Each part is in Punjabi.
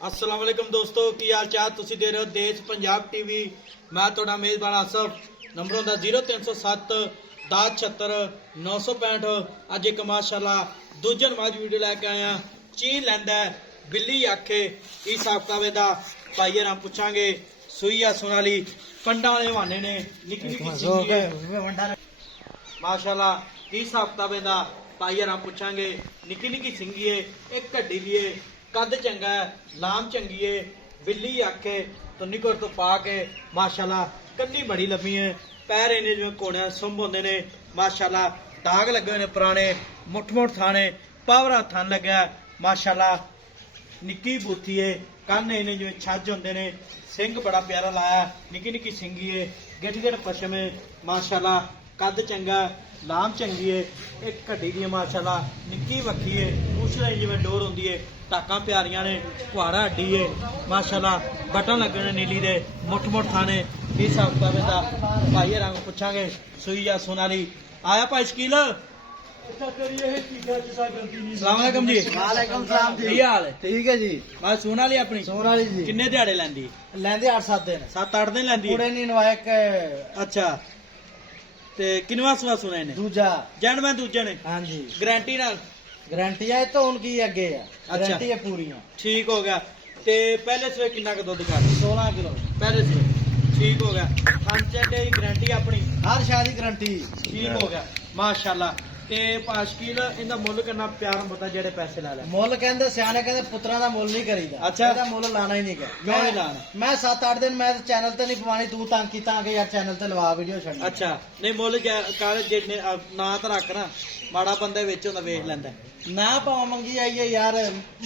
अस्सलाम वालेकुम दोस्तों की हाल चाल तुसी दे रहे हो देश पंजाब टीवी। मैं थोड़ा मेज़बान आसफ। नंबर होंदा 0307 10 76 965। अज एक माशाल्लाह दूजे नमाज वीडियो लैके आया। चीन लैंदा बिल्ली आखे की हिसाब किताब दा भाई हम पुछांगे। सूई आ सोनाली पंडा वाले बहाने ने निक्की निक्की सिंगी है माशाल्लाह की हिसाब किताब दा भाई हम पुछांगे। निक्की निक्की सिंगी है एक घड्डी दी है कद चंगा है लाम चंगी है बिल्ली आखे तो निकोर तो पा के माशाल्लाह कन्नी बड़ी लम्मी है पैर इन्हें जिवें घोड़ियां सुंभ होंदे ने माशाल्लाह दाग लगे हुए ने पुराने मुठ मुठ थाने पावरा थन लग्या माशाल्लाह निक्की बूथी है कन्न इन्हें जिवें छज होंदे ने सिंह बड़ा प्यारा लाया निक्की निक्की सिंगी है गिट गिट पशम है माशाल्लाह कद चंगा लाम चंगी है एक घड्डी दी माशाल्लाह निक्की वक्की है पूछला जिवें डोर होंदी है टाकां प्यारियां ने कुहाड़ा हड्डी है माशाल्लाह बटन लगे ने नीली दे मुठ मुठ थाने इस हिसाब किताब दा भाई रंग पुछांगे। सूई आ सोनाली आया भाई शकील अस्सलाम वालेकुम जी। वालेकुम सलाम जी। की हाल है? ठीक है जी। मैं सोनाली अपनी सोनाली जी किन्ने दिहाड़े लैंदी? लेंदे 8-7 दिन 7-8 दिन लैंदी पूरे नहीं नवाए के अच्छा ते किनवा सवा सुना ने दूजा जन मैं दूजे ने हां जी गारंटी नाल गारंटी है तो उनकी आगे है अच्छा। गारंटी है पूरी ठीक हो गया ते पहले सवे किन्ना का दुध कर 16 किलो पहले सवे ठीक हो गया पंचडे की गारंटी अपनी हर शादी गारंटी ठीक हो गया माशाल्लाह ते पाशकील इंदा मुੱਲ करना प्यार बता जेड़े पैसे ला ले ਮੁੱਲ ਕਹਿੰਦੇ ਸਿਆਣੇ ਕਹਿੰਦੇ ਪੁੱਤਰਾਂ ਦਾ ਮੁੱਲ ਨਹੀਂ ਕਰੀਦਾ ਅੱਛਾ। ਇਹਦਾ ਮੁੱਲ ਲਾਣਾ ਹੀ ਨਹੀਂ ਗਾ ਕਿਉਂ ਨਹੀਂ ਲਾਣਾ? ਮੈਂ 7-8 ਦਿਨ ਮੈਂ ਚੈਨਲ ਤੇ ਨਹੀਂ ਪਵਾਣੀ ਤੂੰ ਤੰਗ ਕੀਤਾ ਕਿ ਯਾਰ ਚੈਨਲ ਤੇ ਲਵਾ ਵੀਡੀਓ ਛੱਡ ਅੱਛਾ ਨਹੀਂ ਮੁੱਲ ਕਰ ਜੇ ਨਾ ਤਾਂ ਰੱਖ ਨਾ ਮਾੜਾ ਬੰਦੇ ਵਿੱਚ ਹੁੰਦਾ ਵੇਖ ਲੈਂਦਾ ਨਾ ਭਾਵੇਂ ਮੰਗੀ ਆਈਏ ਯਾਰ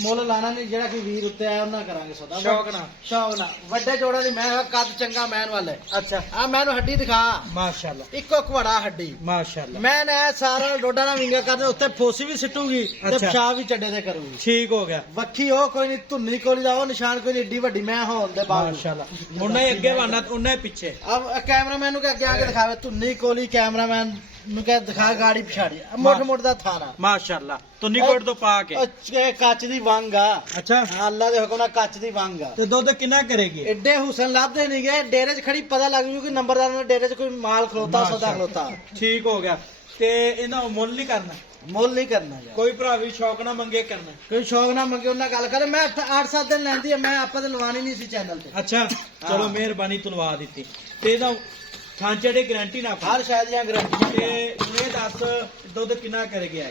ਮੁੱਲ ਲਾਣਾ ਨਹੀਂ ਜਿਹੜਾ ਕੋਈ ਵੀਰ ਉੱਤੇ ਆਇਆ ਉਹਨਾਂ ਕਰਾਂਗੇ ਸੌਦਾ ਸ਼ੌਕ ਨਾਲ ਸ਼ੌਕ ਨਾਲ ਵੱਡੇ ਜੋੜਾਂ ਦੀ ਮੈਂ ਕਿਹਾ ਕੱਦ ਚੰਗਾ ਮੈਨ ਵਾਲੇ ਅੱਛਾ ਆ ਮੈਨੂੰ ਹੱਡੀ ਦਿਖਾ ਮਾਸ਼ਾਅੱਲਾ ਇੱਕੋ ਘਵੜਾ ਹੱਡੀ ਮਾਸ਼ਾਅੱਲਾ ਮੈਂ ਨਾ ਸਾਰਾ ਡੋਡਾ ਨਾਲ ਵਿੰਗਾ ਕਰਦੇ ਉੱਤੇ ਫੋਸੀ ਵੀ ਸਿੱਟੂਗੀ ਤੇ ਅੱਛਾ। ਪਿਸ਼ਾਬ ਵੀ ਚੱਡੇ ਤੇ ਕਰੂਗੀ ਠੀਕ ਹੋ ਗਿਆ ਵੱਖੀ ਉਹ ਕੋਈ ਨਹੀਂ ਧੁੰਨੀ ਕੋਲੀ ਦਾ ਉਹ ਨਿਸ਼ਾਨ ਕੋਈ ਨਹੀਂ ਏਡੀ ਵੱਡੀ ਮੈਂ ਹੋਣ ਦੇ ਬਾਅਦ ਮਾਸ਼ਾਅੱਲਾ ਉਹਨੇ ਅੱਗੇ ਵਾਣਾ ਉਹਨੇ ਪਿੱਛੇ अब कैमरामैन को ਅੱਗੇ ਆ ਕੇ ਦਿਖਾਵੇ ਧੁੰਨੀ ਕੋਲੀ ਕੈਮਰਾਮੈਨ ਨੂੰ ਕਹ ਦਿਖਾ ਗਾੜੀ ਪਿਛਾੜੀ ਮੋਟ ਮੋਟ ਦਾ ਥਾਣਾ ਮਾਸ਼ਾਅੱਲਾ ਤੁੰਨੀ ਕੋਟ ਤੋਂ ਪਾ ਕੇ ਇਹ ਕੱਚ ਦੀ ਵੰਗ ਆ ਅੱਛਾ ਅੱਲਾ ਦੇ ਹੁਕਮ ਨਾਲ ਕੱਚ ਦੀ ਵੰਗ ਆ ਤੇ ਦੁੱਧ ਕਿੰਨਾ ਕਰੇਗੀ? ਐਡੇ ਹੁਸਨ ਲੱਭਦੇ ਨਹੀਂ ਗਏ ਡੇਰੇ 'ਚ ਖੜੀ ਪਤਾ ਲੱਗ ਜੂ ਕਿ ਨੰਬਰਦਾਰ ਨੇ ਡੇਰੇ 'ਚ ਕੋਈ ਮਾਲ ਖਲੋਤਾ ਸੌਦਾ ਖਲੋਤਾ ਠੀਕ ਹੋ ਗਿਆ ਤੇ ਇਹਨਾਂ ਮੁੱਲ ਨਹੀਂ ਕਰਨਾ ਮੁੱਲ ਨਹੀਂ ਕਰਨਾ ਯਾਰ ਕੋਈ ਭਰਾ ਵੀ ਸ਼ੌਕ ਨਾ ਮੰਗੇ ਕਰਨਾ ਕੋਈ ਸ਼ੌਕ ਨਾ ਮੰਗੇ ਉਹਨਾਂ ਗੱਲ ਕਰੇ ਮੈਂ 8-7 ਦਿਨ ਲੈਂਦੀ ਆ ਮੈਂ ਆਪਾਂ ਤੇ ਲਵਾਣੀ ਨਹੀਂ ਸੀ ਚੈਨਲ ਤੇ ਅੱਛਾ ਚਲੋ ਮਿਹਰਬਾਨੀ ਤੁਲਵਾ ਦਿੱਤੀ ਤੇ ਇਹਦਾ ਖਾਂਚੇ ਦੀ ਗਾਰੰਟੀ ਨਾ ਹਰ ਸ਼ਾਇਦ ਦੀਆਂ ਤੇ ਗਰੰਟੀਆਂ ਇਹ ਦੱਸ ਦੁੱਧ ਕਿੰਨਾ ਕਰ ਗਿਆ?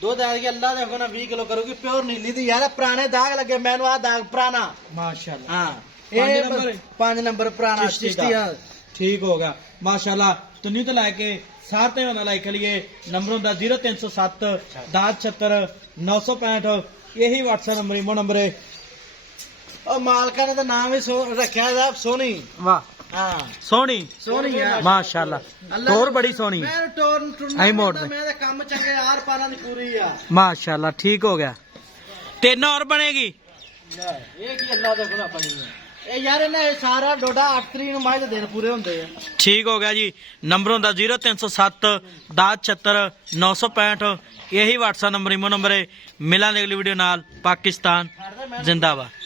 ਦੁੱਧ ਆ ਗਿਆ ਅੱਲਾ ਦੇ ਹੁਕਮ ਨਾਲ 20 ਕਿਲੋ ਕਰੂਗੀ ਪਿਓਰ ਨੀਲੀ ਦੀ ਯਾਰ ਪੁਰਾਣੇ ਦਾਗ ਲੱਗੇ ਮੈਨੂੰ ਆ ਦਾਗ ਪੁਰਾਣਾ ਮਾਸ਼ਾਅੱਲਾ ਹਾਂ ਪੰਜ ਇਹ ਨੰਬਰ? 5 ਨੰਬਰ ਪੁਰਾਣਾ ਚਿਸ਼ਤੀ ਦਾ। ਚਿਸ਼ਤੀਆਂ ਠੀਕ ਹੋ ਗਿਆ ਮਾਸ਼ਾਅੱਲਾ ਤੁਨੀ ਤੋਂ ਲੈ ਕੇ ਸਾਰਤੇ ਹੋਣਾ ਲਾਈਕ ਲਈਏ ਨੰਬਰ ਹੁੰਦਾ 0307 10 76 965 ਇਹੀ WhatsApp ਨੰਬਰ ਇਮੋ ਨੰਬਰ ਹੈ। ਉਹ ਮਾਲਕਾਂ ਨੇ ਤਾਂ ਨਾਮ ਹੀ ਰੱਖਿਆ ਦਾ ਸੋਹਣੀ ਵਾਹ ਹਾਂ ਸੋਹਣੀ ਸੋਹਣੀ ਆ ਮਾਸ਼ਾਅੱਲਾ ਹੋਰ ਬੜੀ ਸੋਹਣੀ ਮੈਂ ਟੋਰਨ ਟੁਰਨ ਆਈ ਮੋੜ ਦੇ। ਮੈਂ ਤਾਂ ਕੰਮ ਚੰਗੇ ਆਰ ਪਾਰਾਂ ਦੀ ਪੂਰੀ ਆ ਮਾਸ਼ਾਅੱਲਾ ਠੀਕ ਹੋ ਗਿਆ 3 ਹੋਰ ਬਣੇਗੀ ਲੈ, ਇਹ ਕੀ ਅੱਲਾ ਦੇ ਖੁਦਾ ਬਣੀ ਆ ਇਹ ਯਾਰ ਇਹਨਾਂ ਇਹ ਸਾਰਾ ਡੋਡਾ 8 ਤਰੀਕ ਨੂੰ ਮਾਝ ਦੇ ਦਿਨ ਪੂਰੇ ਹੁੰਦੇ ਆ ਠੀਕ ਹੋ ਗਿਆ ਜੀ ਨੰਬਰ ਹੁੰਦਾ 0307 10 76 965 ਇਹੀ WhatsApp ਨੰਬਰ ਇਮੋ ਨੰਬਰ ਹੈ। ਮਿਲਾਂਗੇ ਅਗਲੀ ਵੀਡੀਓ ਨਾਲ। ਪਾਕਿਸਤਾਨ ਜ਼ਿੰਦਾਬਾਦ।